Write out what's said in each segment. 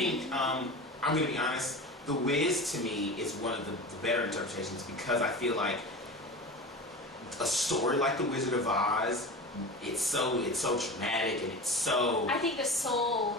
think, I'm going to be honest, The Wiz to me is one of the better interpretations because I feel like a story like The Wizard of Oz, it's so dramatic and it's so... I think the soul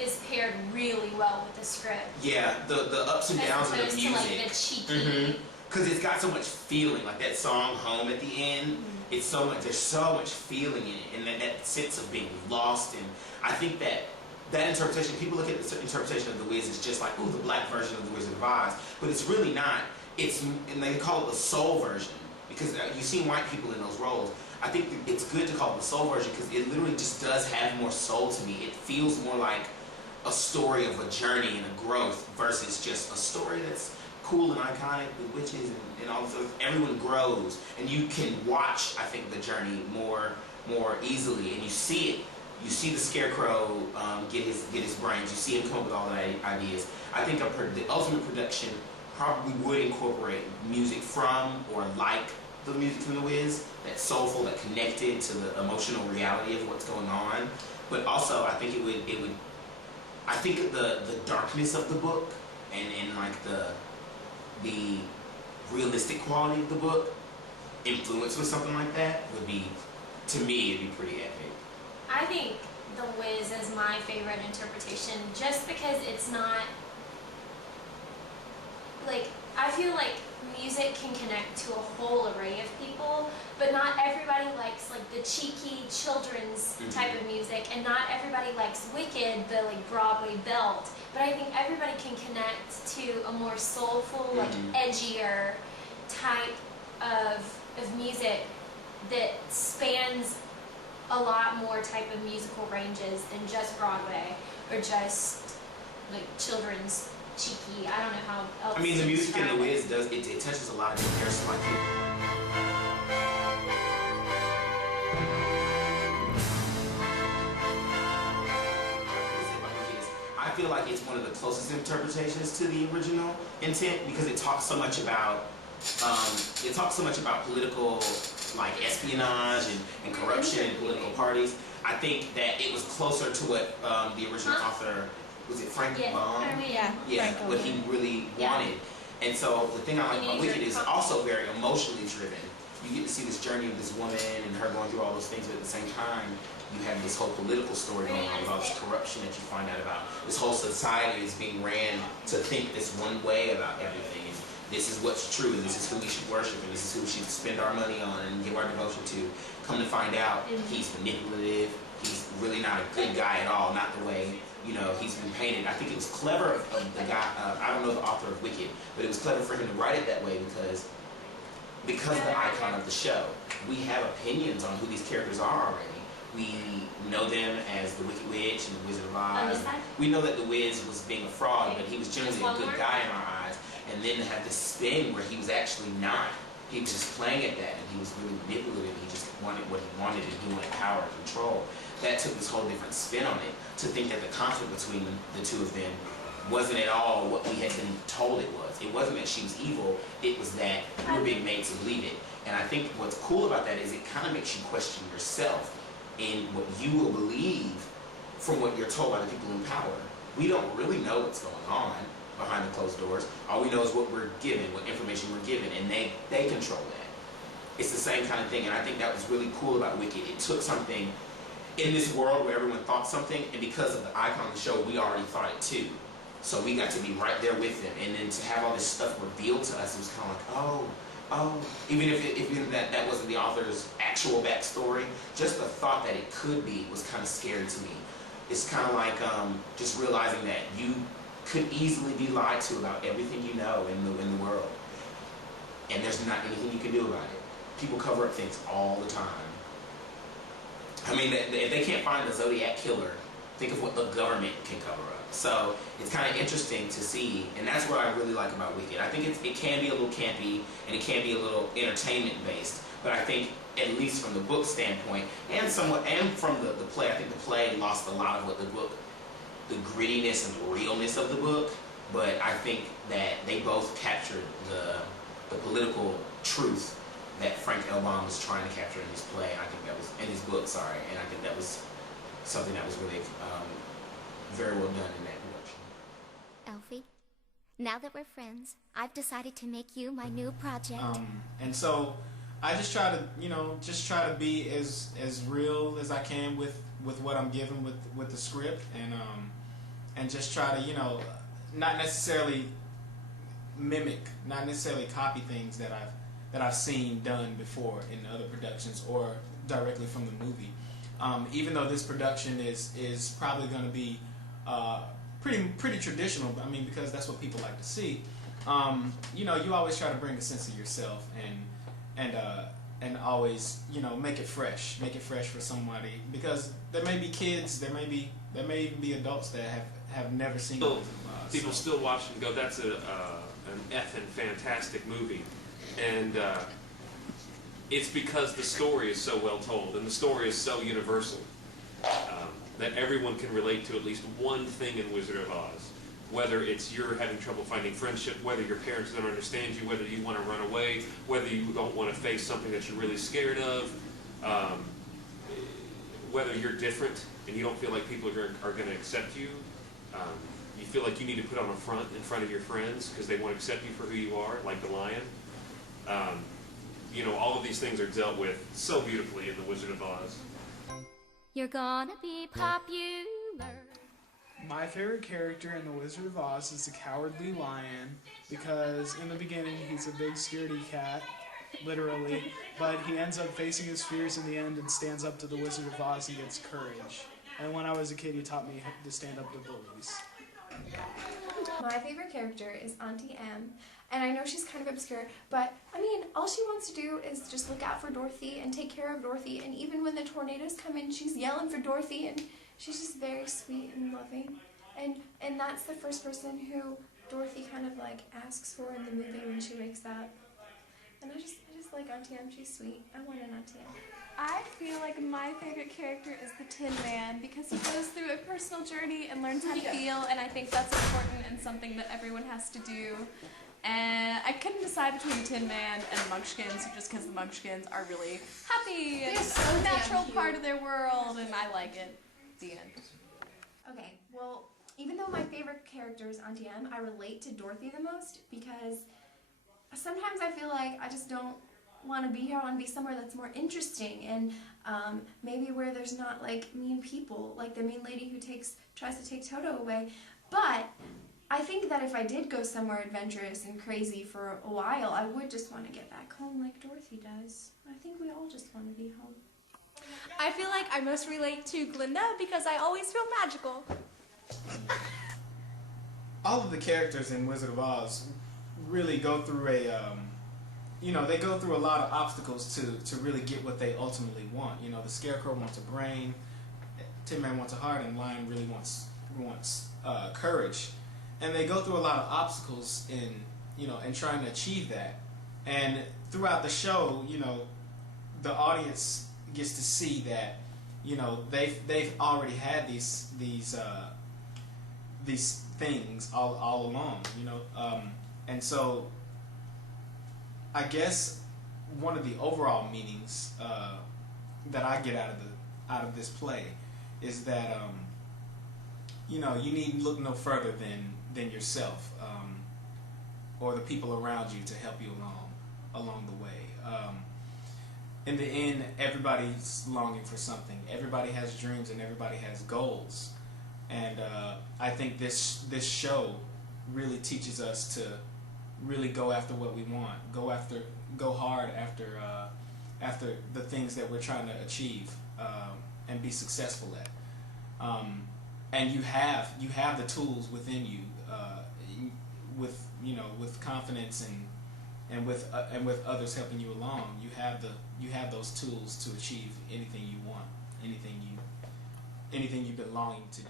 is paired really well with the script. Yeah, the ups and downs of the music. As opposed to like the cheeky... Because it's got so much feeling, like that song "Home" at the end. It's so much. There's so much feeling in it, and that sense of being lost. And I think that interpretation, people look at the interpretation of The Wiz as just like, ooh, the black version of The Wizard of Oz, but it's really not. And they call it the soul version because you've seen white people in those roles. I think it's good to call it the soul version because it literally just does have more soul to me. It feels more like a story of a journey and a growth versus just a story that's cool and iconic with witches and all this other. Everyone grows, and you can watch, I think, the journey more easily, and you see it. You see the Scarecrow get his brains. You see him come up with all the ideas. I think the ultimate production probably would incorporate music from or like the music from The Wiz, that soulful, that connected to the emotional reality of what's going on. But also, I think it would. I think the darkness of the book and like the realistic quality of the book influenced with something like that would be, to me, it'd be pretty epic. I think The Wiz is my favorite interpretation just because it's not, like, I feel like music can connect to a whole array of people, but not everybody likes like the cheeky children's type of music, and not everybody likes Wicked, the like Broadway belt. But I think everybody can connect to a more soulful, like edgier type of music that spans a lot more type of musical ranges than just Broadway or just like children's cheeky. I don't know how else. I mean, the music in The Wiz does it touches a lot of different areas. Like I feel like it's one of the closest interpretations to the original intent because it talks so much about political, like, espionage and corruption and political parties. I think that it was closer to what the original author, was it Frank Baum? Yeah, what he really wanted. And so the thing I like about Wicked is also very emotionally driven. You get to see this journey of this woman and her going through all those things, but at the same time, you have this whole political story going on with all this corruption that you find out about. This whole society is being ran to think this one way about everything. And this is what's true, and this is who we should worship, and this is who we should spend our money on and give our devotion to. Come to find out, he's manipulative. He's really not a good guy at all, not the way, you know, he's been painted. I think it was clever of the guy, I don't know the author of Wicked, but it was clever for him to write it that way because of the icon of the show. We have opinions on who these characters are already. We know them as the Wicked Witch and the Wizard of Oz. We know that the Wiz was being a fraud, but he was generally a good guy in our eyes. And then to have this spin where he was actually not. He was just playing at that, and he was really manipulative. He just wanted what he wanted, and he wanted power and control. That took this whole different spin on it, to think that the conflict between the two of them wasn't at all what we had been told it was. It wasn't that she was evil, it was that we were being made to believe it. And I think what's cool about that is it kind of makes you question yourself in what you will believe from what you're told by the people in power. We don't really know what's going on behind the closed doors. All we know is what we're given, what information we're given, and they control that. It's the same kind of thing, and I think that was really cool about Wicked. It took something in this world where everyone thought something, and because of the icon of the show, we already thought it too. So we got to be right there with them, and then to have all this stuff revealed to us, it was kind of like, oh, even if that wasn't the author's actual backstory, just the thought that it could be was kind of scary to me. It's kind of like just realizing that you could easily be lied to about everything you know in the world, and there's not anything you can do about it. People cover up things all the time. I mean, if they can't find the Zodiac killer, think of what the government can cover up. So it's kind of interesting to see, and that's what I really like about Wicked. I think it can be a little campy, and it can be a little entertainment-based, but I think, at least from the book standpoint, and from the play, I think the play lost a lot of what the grittiness and the realness of the book, but I think that they both captured the political truth that Frank L. Baum was trying to capture in his play. I think that was in his book, sorry, and I think that was something that was really very well done in that production. Elfie. Now that we're friends, I've decided to make you my new project. And so I just try to be as real as I can with what I'm given with the script, and just try to, not necessarily mimic, not necessarily copy things that I've seen done before in other productions or directly from the movie. Even though this production is probably going to be pretty traditional, I mean, because that's what people like to see. You always try to bring a sense of yourself and always make it fresh for somebody, because there may be kids, there may even be adults that have never seen it. People still watch and go, that's an effing fantastic movie, and it's because the story is so well told and the story is so universal that everyone can relate to at least one thing in Wizard of Oz. Whether it's you're having trouble finding friendship, whether your parents don't understand you, whether you want to run away, whether you don't want to face something that you're really scared of, whether you're different and you don't feel like people are going to accept you, you feel like you need to put on a front in front of your friends because they won't accept you for who you are, like the lion. All of these things are dealt with so beautifully in The Wizard of Oz. You're gonna be popular. My favorite character in The Wizard of Oz is the Cowardly Lion, because in the beginning he's a big scaredy cat, literally, but he ends up facing his fears in the end and stands up to the Wizard of Oz and gets courage. And when I was a kid, he taught me to stand up to bullies. My favorite character is Auntie Em, and I know she's kind of obscure, but I mean, all she wants to do is just look out for Dorothy and take care of Dorothy, and even when the tornadoes come in, she's yelling for Dorothy, and she's just very sweet and loving. And that's the first person who Dorothy kind of like asks for in the movie when she wakes up. And I just like Auntie Em. She's sweet. I want an Auntie Em. I feel like my favorite character is the Tin Man, because he goes through a personal journey and learns how to feel, and I think that's important and something that everyone has to do. And I couldn't decide between the Tin Man and the Munchkins, just because the Munchkins are really happy and a natural part of their world, and I like it. The end. Okay, well, even though my favorite character is Auntie Em, I relate to Dorothy the most, because sometimes I feel like I just don't want to be here. I want to be somewhere that's more interesting, and maybe where there's not like mean people, like the mean lady who tries to take Toto away. But I think that if I did go somewhere adventurous and crazy for a while, I would just want to get back home like Dorothy does. I think we all just want to be home. I feel like I most relate to Glinda because I always feel magical. All of the characters in Wizard of Oz really go through they go through a lot of obstacles to really get what they ultimately want. The Scarecrow wants a brain, Tin Man wants a heart, and Lion really wants courage. And they go through a lot of obstacles in trying to achieve that. And throughout the show, the audience gets to see that they've already had these things all along. And so I guess one of the overall meanings that I get out of this play is that you need to look no further than yourself or the people around you to help you along the way. In the end, everybody's longing for something. Everybody has dreams and everybody has goals. And I think this show really teaches us to really go after what we want, go hard after the things that we're trying to achieve and be successful at. And you have the tools within you, with confidence and with others helping you along. You have those tools to achieve anything you want, anything you've been longing to do.